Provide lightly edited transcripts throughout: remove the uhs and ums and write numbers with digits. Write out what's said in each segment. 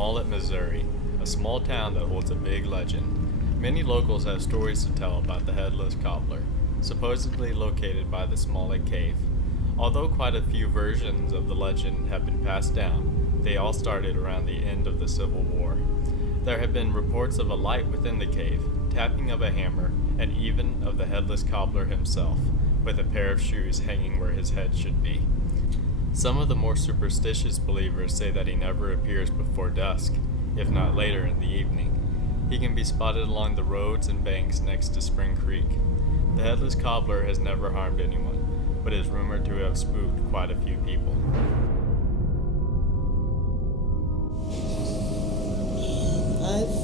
Smallett, Missouri, a small town that holds a big legend. Many locals have stories to tell about the Headless Cobbler, supposedly located by the Smallett Cave. Although quite a few versions of the legend have been passed down, they all started around the end of the Civil War. There have been reports of a light within the cave, tapping of a hammer, and even of the Headless Cobbler himself, with a pair of shoes hanging where his head should be. Some of the more superstitious believers say that he never appears before dusk, if not later in the evening. He can be spotted along the roads and banks next to Spring Creek. The Headless Cobbler has never harmed anyone, but is rumored to have spooked quite a few people. I've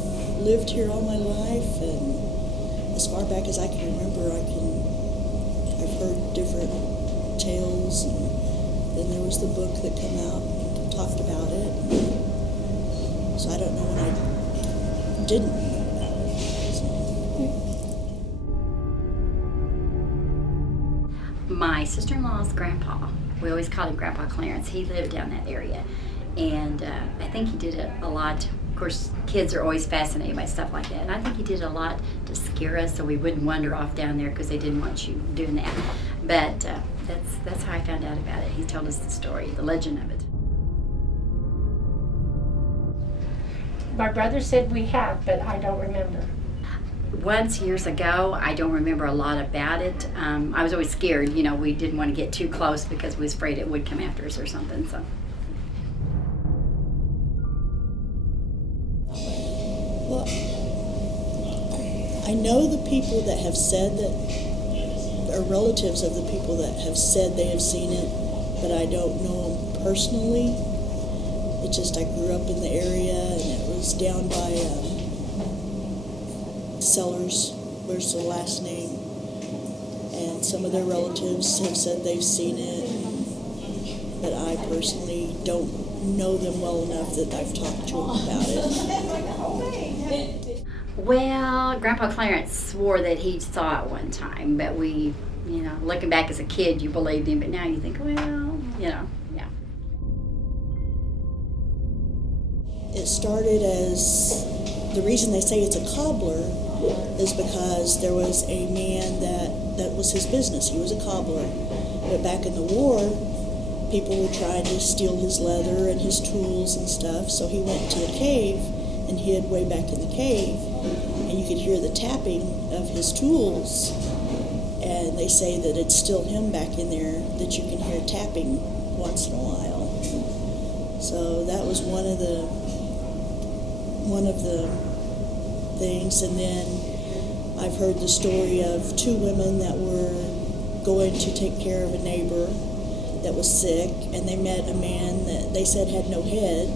lived here all my life, and as far back as I can remember, I've heard different tales, and then there was the book that came out and talked about it. So I don't know when I didn't know about it. So. My sister-in-law's grandpa, we always called him Grandpa Clarence, he lived down that area, and I think he did a lot. Of course, kids are always fascinated by stuff like that, and I think he did a lot to scare us so we wouldn't wander off down there because they didn't want you doing that. But that's how I found out about it. He told us the story, the legend of it. My brother said we have, but I don't remember. Once years ago, I don't remember a lot about it. I was always scared, we didn't want to get too close because we was afraid it would come after us or something. So. Well, I know the people that have said that, or relatives of the people that have said they have seen it, but I don't know them personally. It's just I grew up in the area, and it was down by Sellers, where's the last name, and some of their relatives have said they've seen it, but I personally don't know them well enough that I've talked to them about it. Well, Grandpa Clarence swore that he saw it one time, but we, looking back as a kid, you believed him, but now you think, yeah. It started as, the reason they say it's a cobbler is because there was a man that was his business. He was a cobbler. But back in the war, people were trying to steal his leather and his tools and stuff, so he went to the cave and hid way back in the cave, and you could hear the tapping of his tools, and they say that it's still him back in there, that you can hear tapping once in a while. So that was one of the things. And then I've heard the story of two women that were going to take care of a neighbor that was sick, and they met a man that they said had no head,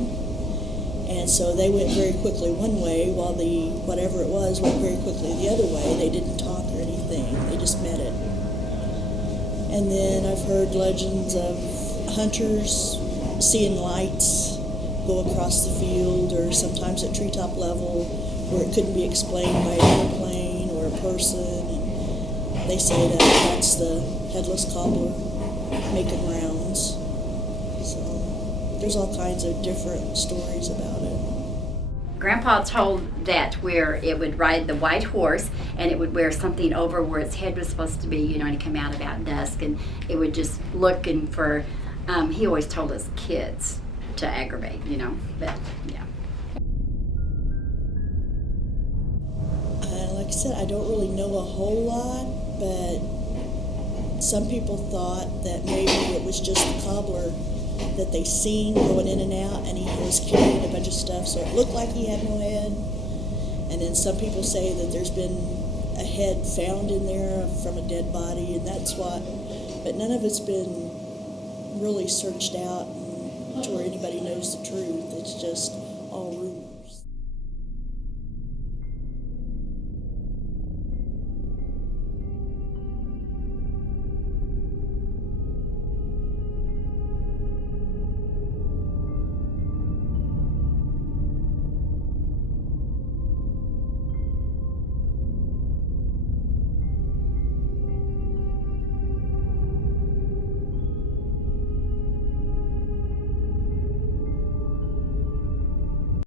and so they went very quickly one way while the whatever it was went very quickly the other way. They didn't talk or anything, they just met it. And then I've heard legends of hunters seeing lights go across the field, or sometimes at treetop level, where it couldn't be explained by an airplane or a person, and they say that that's the Headless Cobbler making rounds. So there's all kinds of different stories about it. Grandpa told that where it would ride the white horse, and it would wear something over where its head was supposed to be, and it come out about dusk, and it would just looking for, he always told us kids to aggravate, but yeah. Like I said, I don't really know a whole lot, but some people thought that maybe it was just the cobbler that they seen going in and out, and he was carrying a bunch of stuff, so it looked like he had no head. And then some people say that there's been a head found in there from a dead body, and that's what, but none of it's been really searched out to where anybody knows the truth. It's just all rumors.